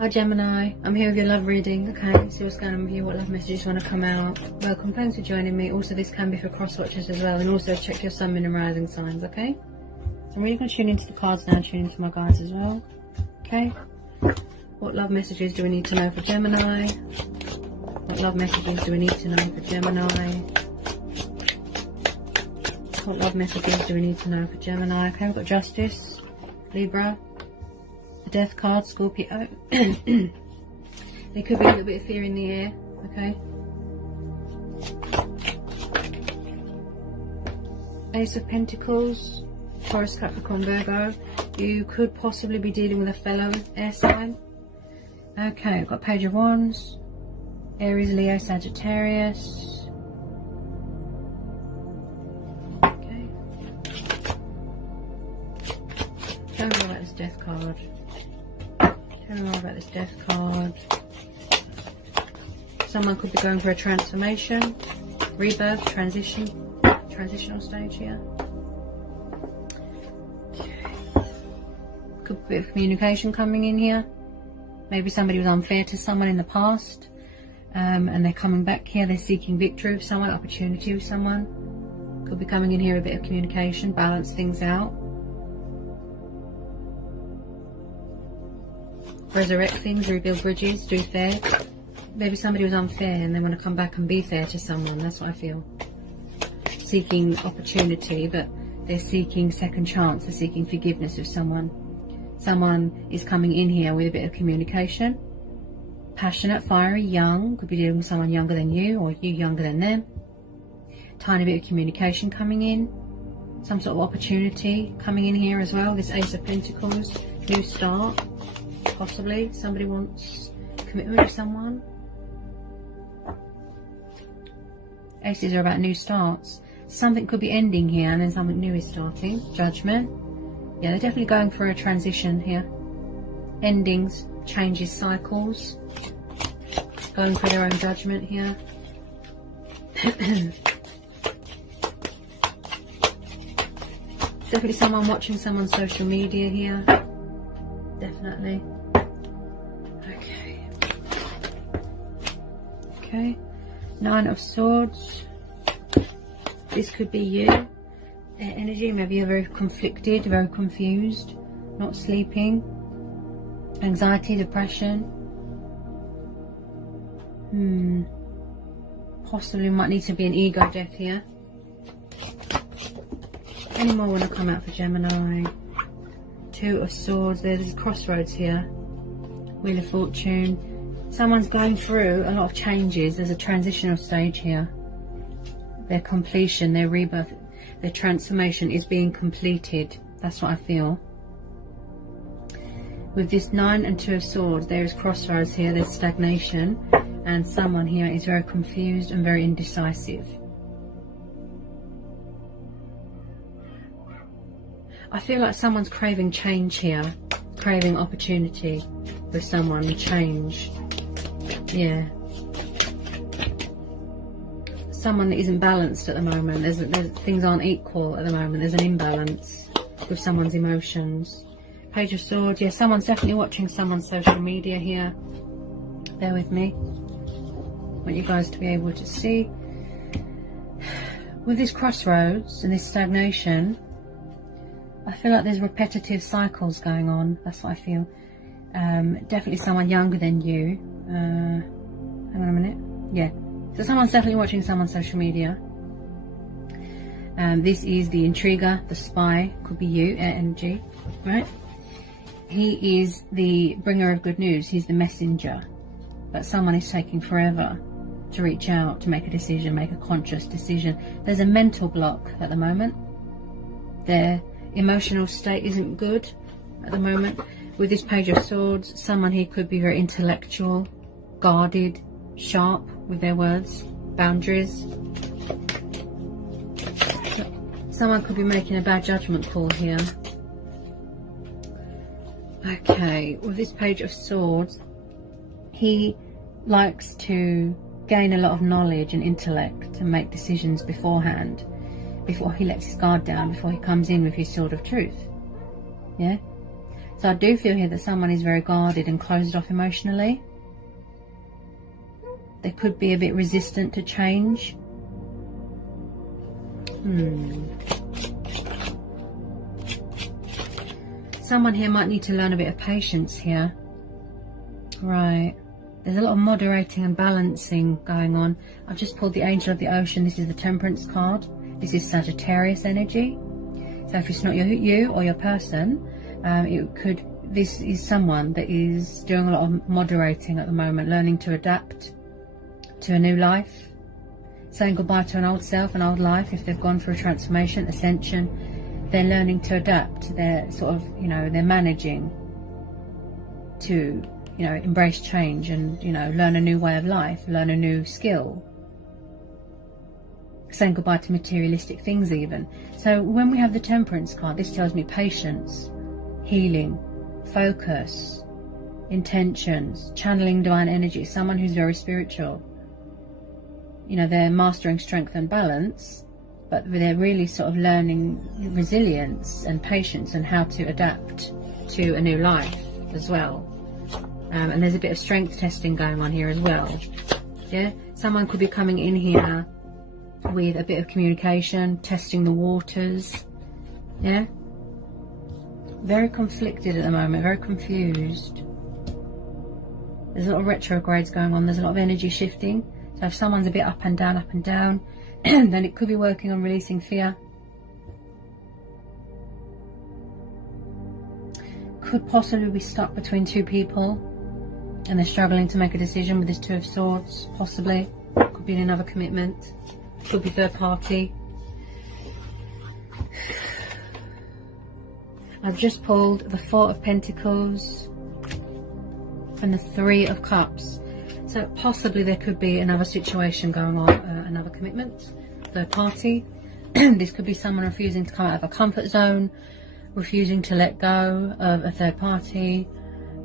Hi Gemini, I'm here with your love reading. Okay, see what's going on with you, what love messages want to come out. Welcome, thanks for joining me. Also, this can be for cross watchers as well, and also check your sun, moon and rising signs, okay? So I'm really going to tune into the cards now, tune into my guides as well. Okay, what love messages do we need to know for Gemini? What love messages do we need to know for Gemini? What love messages do we need to know for Gemini? Okay, we've got Justice, Libra, the Death card, Scorpio. There could be a little bit of fear in the air, okay? Ace of Pentacles, Taurus, Capricorn, Virgo. You could possibly be dealing with a fellow air sign. Okay, we've got Page of Wands, Aries, Leo, Sagittarius. Okay. Tell me more about this Death card. Tell me more about this Death card. Someone could be going for a transformation, rebirth, transitional stage here. Could be a bit of communication coming in here. Maybe somebody was unfair to someone in the past, and they're coming back here. They're seeking victory with someone, opportunity with someone. Could be coming in here a bit of communication, balance things out. Resurrect things, rebuild bridges, do fair. Maybe somebody was unfair and they want to come back and be fair to someone. That's what I feel. Seeking opportunity, but they're seeking second chance. They're seeking forgiveness of someone. Someone is coming in here with a bit of communication. Passionate, fiery, young. Could be dealing with someone younger than you or you younger than them. Tiny bit of communication coming in. Some sort of opportunity coming in here as well. This Ace of Pentacles, new start. Possibly somebody wants commitment with someone. Aces are about new starts. Something could be ending here and then something new is starting. Judgment. Yeah, they're definitely going for a transition here. Endings, changes, cycles. Going for their own judgment here. Definitely someone watching someone's social media here. Definitely. Okay, Nine of Swords. This could be you. Energy, maybe you're very conflicted, very confused, not sleeping. Anxiety, depression. Possibly might need to be an ego death here. Any more want to come out for Gemini? Two of Swords. There's crossroads here. Wheel of Fortune. Someone's going through a lot of changes. There's a transitional stage here. Their completion, their rebirth, their transformation is being completed. That's what I feel. With this Nine and Two of Swords, there is crossroads here. There's stagnation. And someone here is very confused and very indecisive. I feel like someone's craving change here. Craving opportunity with someone, change. Yeah. Someone that isn't balanced at the moment. There's things aren't equal at the moment. There's an imbalance with someone's emotions. Page of Swords. Yeah, someone's definitely watching someone's social media here. Bear with me. I want you guys to be able to see. With this crossroads and this stagnation, I feel like there's repetitive cycles going on. That's what I feel. Definitely someone younger than you. Hang on a minute. Yeah. So someone's definitely watching someone's social media. This is the intriguer, the spy. Could be you, air energy. Right? He is the bringer of good news. He's the messenger. But someone is taking forever to reach out, to make a decision, make a conscious decision. There's a mental block at the moment. Their emotional state isn't good at the moment. With this Page of Swords, someone here could be very intellectual, guarded, sharp with their words, boundaries. Someone could be making a bad judgment call here. Okay, with this Page of Swords, he likes to gain a lot of knowledge and intellect and make decisions beforehand, before he lets his guard down, before he comes in with his sword of truth. Yeah? So I do feel here that someone is very guarded and closed off emotionally. They could be a bit resistant to change. Someone here might need to learn a bit of patience here. Right. There's a lot of moderating and balancing going on. I've just pulled the Angel of the Ocean. This is the Temperance card. This is Sagittarius energy. So if it's not you or your person, this is someone that is doing a lot of moderating at the moment, learning to adapt to a new life, saying goodbye to an old self, an old life. If they've gone through transformation, ascension, they're learning to adapt. They're sort of, they're managing to, embrace change and, learn a new way of life, learn a new skill. Saying goodbye to materialistic things even. So when we have the Temperance card, this tells me patience, healing, focus, intentions, channeling divine energy. Someone who's very spiritual. They're mastering strength and balance, but they're really sort of learning resilience and patience and how to adapt to a new life as well. And there's a bit of strength testing going on here as well. Yeah, someone could be coming in here with a bit of communication, testing the waters. Yeah, very conflicted at the moment, very confused. There's a lot of retrogrades going on. There's a lot of energy shifting. So if someone's a bit up and down, then it could be working on releasing fear. Could possibly be stuck between two people and they're struggling to make a decision with this Two of Swords, possibly. Could be in another commitment. Could be third party. I've just pulled the Four of Pentacles and the Three of Cups. So possibly there could be another situation going on, another commitment, third party. This could be someone refusing to come out of a comfort zone, refusing to let go of a third party.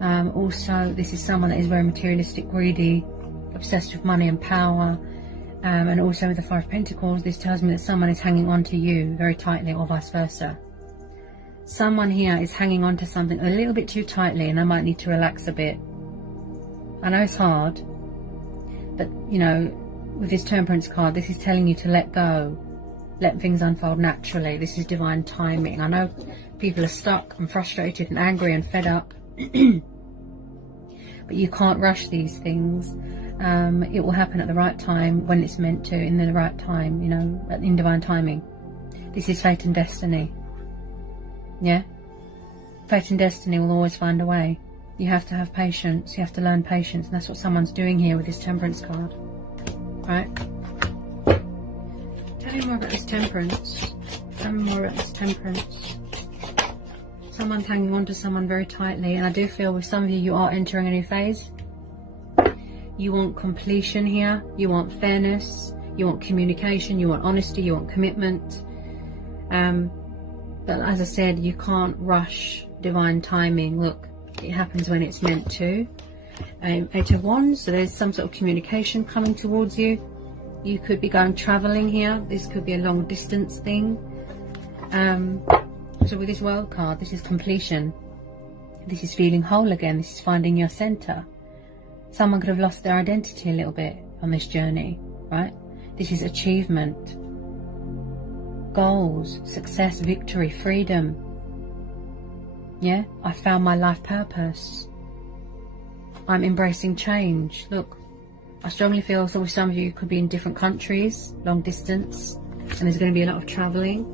Also, this is someone that is very materialistic, greedy, obsessed with money and power. And also with the Five of Pentacles, this tells me that someone is hanging on to you very tightly, or vice versa. Someone here is hanging on to something a little bit too tightly, and I might need to relax a bit. I know it's hard, but with this Temperance card, this is telling you to let go, let things unfold naturally. This is divine timing. I know people are stuck and frustrated and angry and fed up, but you can't rush these things. It will happen at the right time, when it's meant to, in the right time, in divine timing. This is fate and destiny. Yeah, fate and destiny will always find a way. You have to have patience. You have to learn patience, and that's what someone's doing here with this Temperance card. Right? Tell me more about this Temperance. Tell me more about this Temperance. Someone's hanging on to someone very tightly, and I do feel with some of you, you are entering a new phase. You want completion here. You want fairness. You want communication. You want honesty. You want commitment. But as I said, you can't rush divine timing. Look, it happens when it's meant to. Eight of Wands, so there's some sort of communication coming towards you. You could be going traveling here. This could be a long distance thing. So with this World card, this is completion. This is feeling whole again. This is finding your center. Someone could have lost their identity a little bit on this journey, right? This is achievement, goals, success, victory, freedom. Yeah, I found my life purpose. I'm embracing change. Look, I strongly feel so with some of you could be in different countries, long distance, and there's going to be a lot of traveling,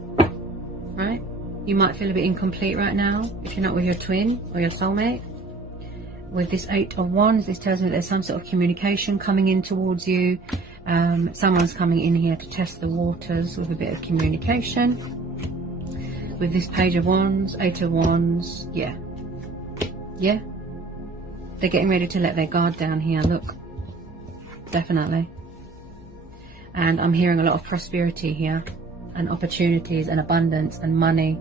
right? You might feel a bit incomplete right now if you're not with your twin or your soulmate. With this Eight of Wands, this tells me there's some sort of communication coming in towards you. Someone's coming in here to test the waters with a bit of communication. With this Page of Wands, Eight of Wands, yeah. They're getting ready to let their guard down here, look. Definitely. And I'm hearing a lot of prosperity here, and opportunities and abundance and money.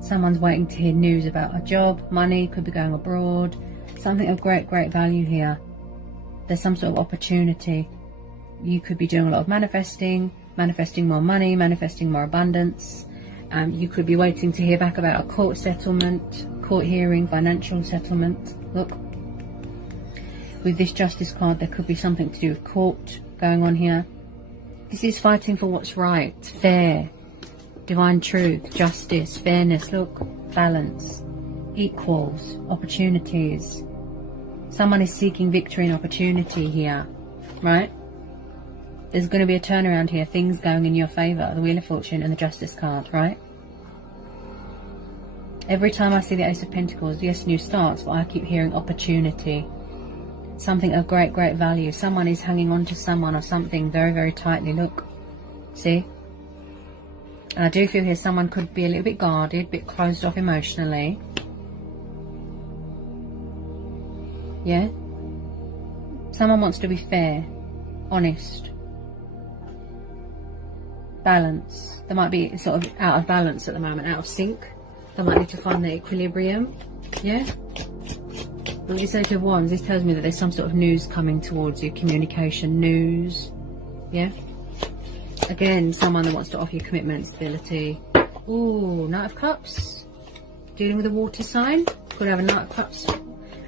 Someone's waiting to hear news about a job, money, could be going abroad. Something of great value here. There's some sort of opportunity. You could be doing a lot of manifesting more money, manifesting more abundance. You could be waiting to hear back about a court settlement, court hearing, financial settlement. Look, with this Justice card, there could be something to do with court going on here. This is fighting for what's right, fair, divine truth, justice, fairness. Look, balance, equals, opportunities. Someone is seeking victory and opportunity here, right? There's going to be a turnaround here, things going in your favour, the Wheel of Fortune and the Justice card, right? Every time I see the Ace of Pentacles, yes, new starts, but I keep hearing opportunity. Something of great, great value. Someone is hanging on to someone or something very, very tightly. Look, see? And I do feel here someone could be a little bit guarded, a bit closed off emotionally. Yeah? Someone wants to be fair, honest, balance. They might be sort of out of balance at the moment, out of sync. They might need to find their equilibrium. Yeah? With this Eight of Wands, this tells me that there's some sort of news coming towards you, communication, news. Yeah? Again, someone that wants to offer you commitment, stability. Ooh, Knight of Cups. Dealing with a water sign. Could have a Knight of Cups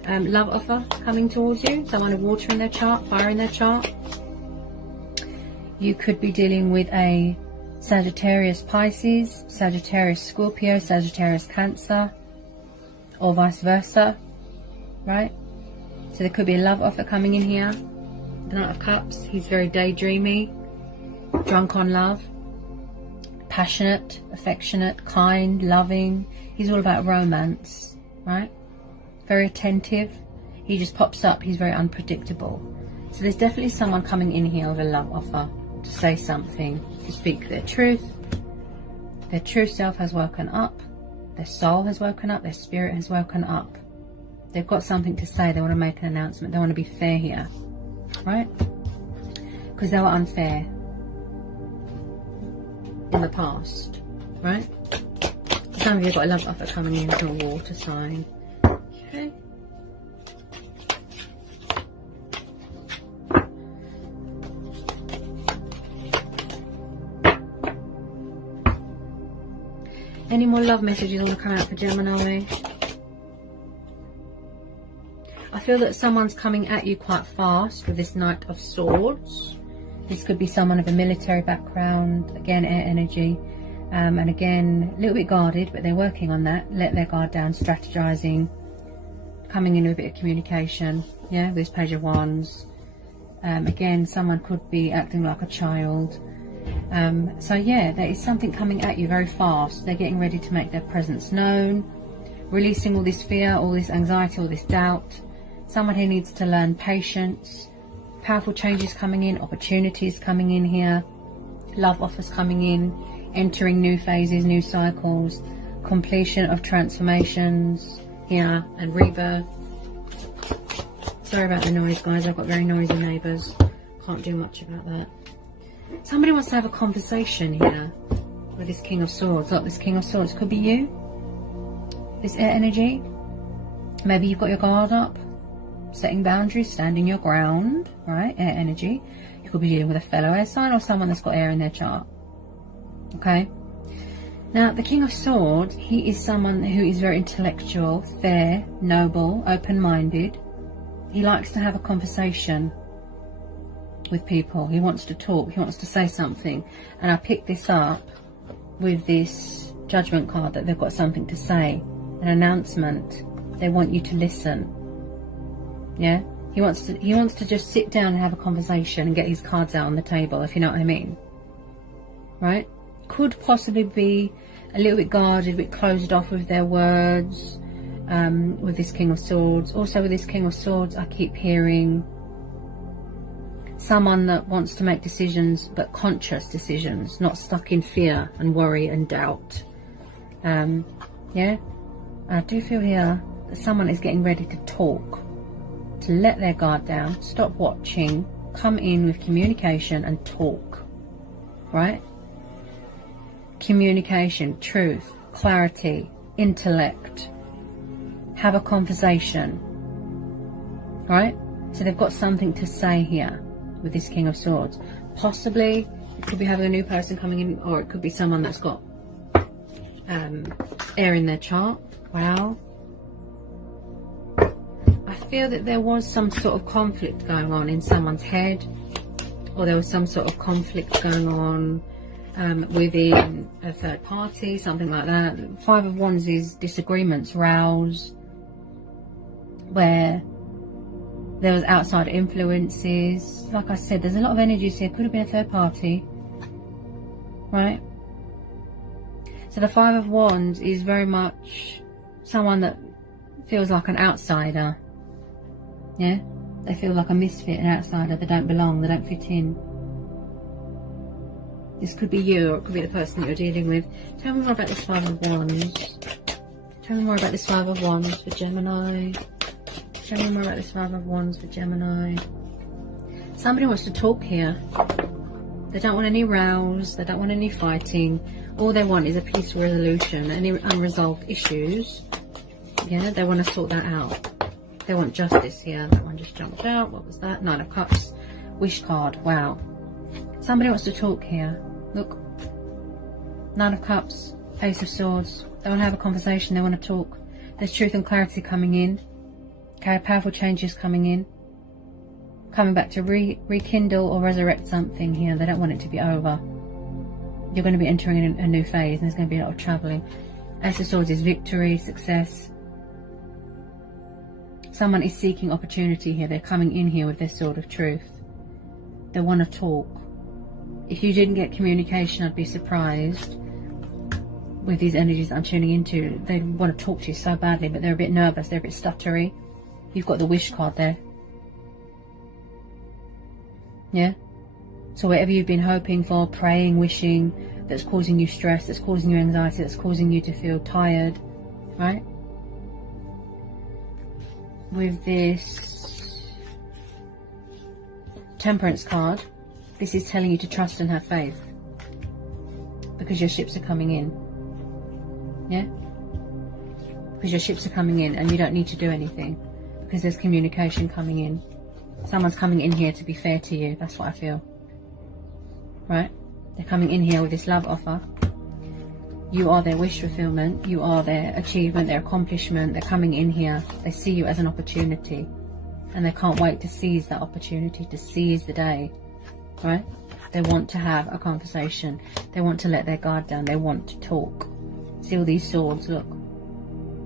love offer coming towards you. Someone with water in their chart, fire in their chart. You could be dealing with a Sagittarius Pisces, Sagittarius Scorpio, Sagittarius Cancer, or vice versa. Right? So there could be a love offer coming in here. The Knight of Cups. He's very daydreamy, drunk on love, passionate, affectionate, kind, loving. He's all about romance, right? Very attentive. He just pops up. He's very unpredictable. So there's definitely someone coming in here with a love offer to say something, to speak their truth. Their true self has woken up. Their soul has woken up. Their spirit has woken up. They've got something to say. They want to make an announcement. They want to be fair here, right? Because they were unfair in the past, right? Some of you have got a love offer coming in to a water sign. Okay. Any more love messages want to come out for Gemini? I feel that someone's coming at you quite fast with this Knight of Swords. This could be someone of a military background, again air energy, and again a little bit guarded, but they're working on that. Let their guard down, strategizing, coming in with a bit of communication. Yeah, this Page of Wands. Again, someone could be acting like a child. So yeah, there is something coming at you very fast. They're getting ready to make their presence known, releasing all this fear, all this anxiety, all this doubt. Someone who needs to learn patience. Powerful changes coming in, opportunities coming in here, love offers coming in, entering new phases, new cycles, completion of transformations here, and rebirth. Sorry about the noise, guys. I've got very noisy neighbours. Can't do much about that. Somebody wants to have a conversation here with this King of Swords. Look, this King of Swords could be you. This air energy. Maybe you've got your guard up, setting boundaries, standing your ground, right? Air energy. You could be dealing with a fellow air sign or someone that's got air in their chart. Okay. Now, the King of Swords, he is someone who is very intellectual, fair, noble, open-minded. He likes to have a conversation with people. He wants to talk. He wants to say something. And I picked this up with this Judgment card, that they've got something to say, an announcement. They want you to listen. Yeah, he wants to just sit down and have a conversation and get his cards out on the table, if you know what I mean. Right? Could possibly be a little bit guarded, a bit closed off with their words, with this King of Swords. Also with this King of Swords, I keep hearing someone that wants to make decisions, but conscious decisions, not stuck in fear and worry and doubt. Yeah, I do feel here that someone is getting ready to talk, to let their guard down, stop watching, come in with communication and talk, right? Communication, truth, clarity, intellect, have a conversation, right? So they've got something to say here with this King of Swords. Possibly it could be having a new person coming in, or it could be someone that's got air in their chart. Wow. feel that there was some sort of conflict going on in someone's head, or there was some sort of conflict going on within a third party, something like that. Five of Wands is disagreements, rows, where there was outside influences. Like I said, there's a lot of energies here. Could have been a third party, right? So the Five of Wands is very much someone that feels like an outsider. Yeah, they feel like a misfit, an outsider. They don't belong, they don't fit in. This could be you, or it could be the person that you're dealing with. Tell me more about this Five of Wands. Tell me more about this Five of Wands for Gemini. Tell me more about this Five of Wands for Gemini. Somebody wants to talk here. They don't want any rows. They don't want any fighting. All they want is a peaceful resolution. Any unresolved issues, yeah, they want to sort that out. They want justice here. That one just jumped out. What was that? Nine of Cups. Wish card. Wow. Somebody wants to talk here. Look. Nine of Cups. Ace of Swords. They want to have a conversation. They want to talk. There's truth and clarity coming in. Okay, powerful changes coming in. Coming back to rekindle or resurrect something here. They don't want it to be over. You're going to be entering a new phase, and there's going to be a lot of travelling. Ace of Swords is victory, success. Someone is seeking opportunity here. They're coming in here with their sword of truth. They want to talk. If you didn't get communication, I'd be surprised with these energies that I'm tuning into. They want to talk to you so badly, but they're a bit nervous. They're a bit stuttery. You've got the wish card there. Yeah? So whatever you've been hoping for, praying, wishing, that's causing you stress, that's causing you anxiety, that's causing you to feel tired, right? With this Temperance card, this is telling you to trust and have faith, because your ships are coming in. Yeah? Because your ships are coming in and you don't need to do anything, because there's communication coming in. Someone's coming in here to be fair to you. That's what I feel. Right? They're coming in here with this love offer. You are their wish fulfillment. You are their achievement, their accomplishment. They're coming in here. They see you as an opportunity. And they can't wait to seize that opportunity, to seize the day. Right? They want to have a conversation. They want to let their guard down. They want to talk. See all these swords, look.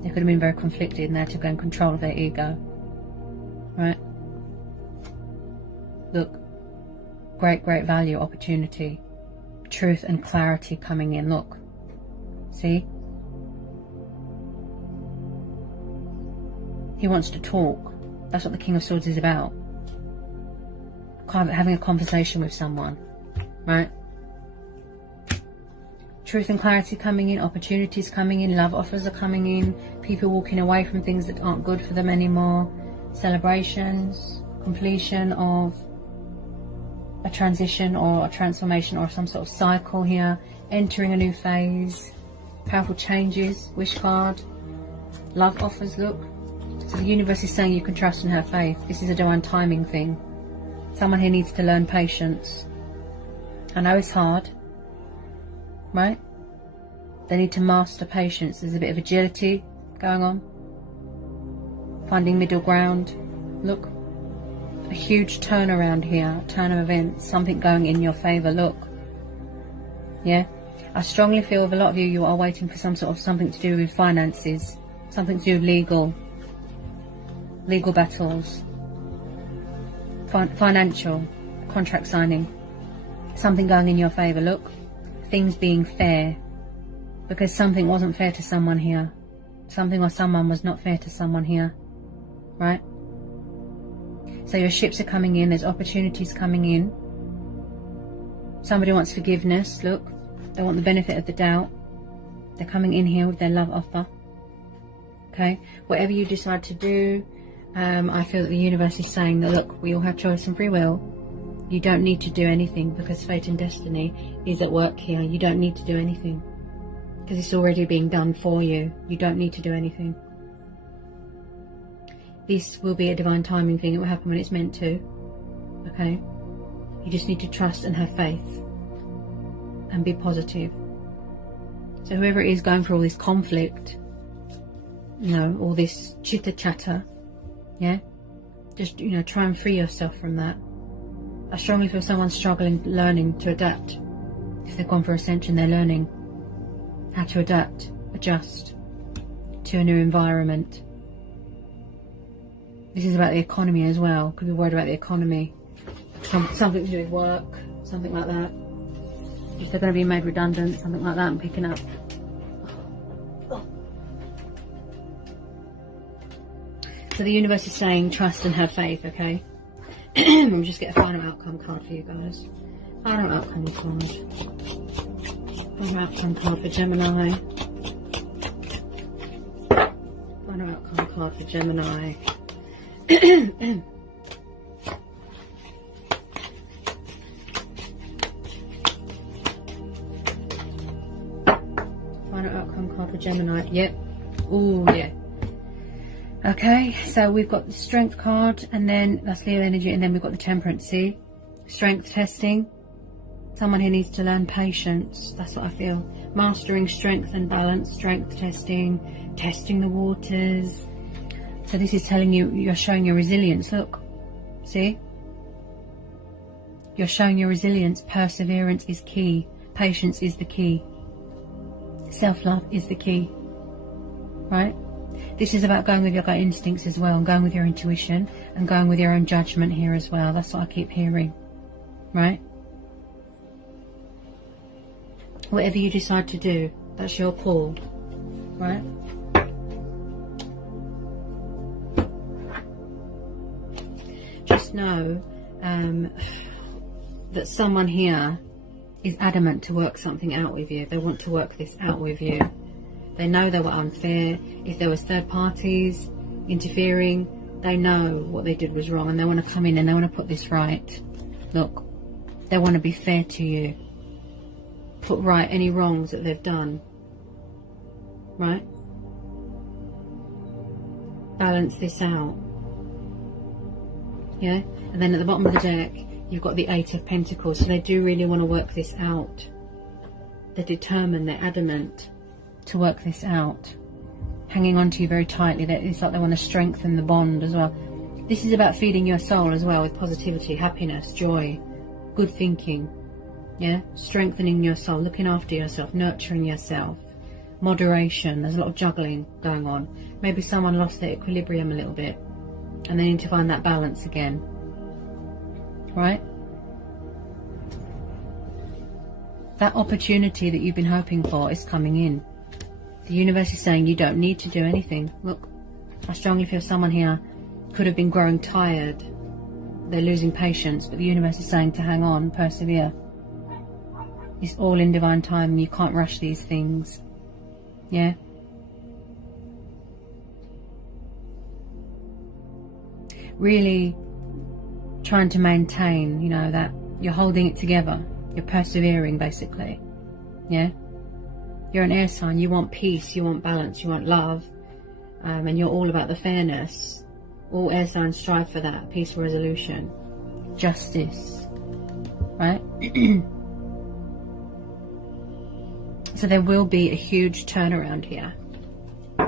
They could have been very conflicted, and they had to go in control of their ego. Right? Look. Great, great value, opportunity. Truth and clarity coming in, look. See? He wants to talk. That's what the King of Swords is about. Kind of having a conversation with someone. Right? Truth and clarity coming in, opportunities coming in, love offers are coming in, people walking away from things that aren't good for them anymore, celebrations, completion of a transition or a transformation or some sort of cycle here, entering a new phase, powerful changes, wish card, love offers, look. So the universe is saying you can trust and have faith. This is a divine timing thing. Someone here needs to learn patience. I know it's hard, right? They need to master patience. There's a bit of agility going on. Finding middle ground. Look. A huge turnaround here. Turn of events. Something going in your favour. Look. Yeah. I strongly feel with a lot of you, you are waiting for some sort of something to do with finances. Something to do with legal battles. Financial. Contract signing. Something going in your favour. Look. Things being fair. Because something wasn't fair to someone here. Something or someone was not fair to someone here. Right? So your ships are coming in. There's opportunities coming in. Somebody wants forgiveness. Look. They want the benefit of the doubt. They're coming in here with their love offer. Okay? Whatever you decide to do, I feel that the universe is saying that, look, we all have choice and free will. You don't need to do anything, because fate and destiny is at work here. You don't need to do anything, because it's already being done for you. You don't need to do anything. This will be a divine timing thing. It will happen when it's meant to. Okay? You just need to trust and have faith. And be positive. So whoever it is going through all this conflict, you know, all this chitter chatter, yeah? Just, you know, try and free yourself from that. I strongly feel someone's struggling, learning to adapt. If they've gone for ascension, they're learning how to adapt, adjust to a new environment. This is about the economy as well. Could be worried about the economy. Something to do with work, something like that. If they're going to be made redundant, something like that, I'm picking up. So the universe is saying trust and have faith, okay? We'll just get a final outcome card for you guys. Final outcome card. Final outcome card for Gemini. Final outcome card for Gemini. Final outcome card for Gemini. Yep. Oh, yeah. Okay, so we've got the Strength card, and then that's Leo energy, and then we've got the Temperance. See? Strength testing. Someone who needs to learn patience. That's what I feel. Mastering strength and balance. Strength testing. Testing the waters. So this is telling you, you're showing your resilience. Look. See? You're showing your resilience. Perseverance is key. Patience is the key. Self-love is the key. Right? This is about going with your gut instincts as well, and going with your intuition, and going with your own judgment here as well. That's what I keep hearing. Right? Whatever you decide to do, that's your call. Right? Just know that someone here is adamant to work something out with you. They want to work this out with you. They know they were unfair. If there was third parties interfering, they know what they did was wrong, and they want to come in and they want to put this right. Look, they want to be fair to you. Put right any wrongs that they've done. Right? Balance this out. Yeah? And then at the bottom of the deck, you've got the Eight of Pentacles. So they do really want to work this out. They're determined, they're adamant to work this out, hanging on to you very tightly. It's like they want to strengthen the bond as well. This is about feeding your soul as well with positivity, happiness, joy, good thinking. Yeah, strengthening your soul, looking after yourself, nurturing yourself, moderation. There's a lot of juggling going on. Maybe someone lost their equilibrium a little bit and they need to find that balance again. Right? That opportunity that you've been hoping for is coming in. The universe is saying you don't need to do anything. Look, I strongly feel someone here could have been growing tired. They're losing patience, but the universe is saying to hang on, persevere. It's all in divine time, and you can't rush these things. Yeah? Really trying to maintain, you know, that you're holding it together. You're persevering, basically. Yeah? You're an air sign. You want peace, you want balance, you want love, and you're all about the fairness. All air signs strive for that. Peaceful resolution. Justice. Right? So there will be a huge turnaround here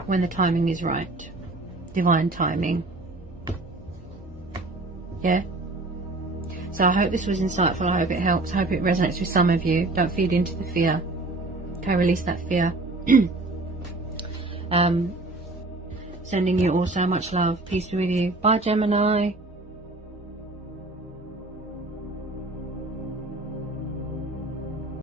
when the timing is right. Divine timing. Yeah? So I hope this was insightful. I hope it helps. I hope it resonates with some of you. Don't feed into the fear. Okay, release that fear. Sending you all so much love. Peace be with you. Bye, Gemini.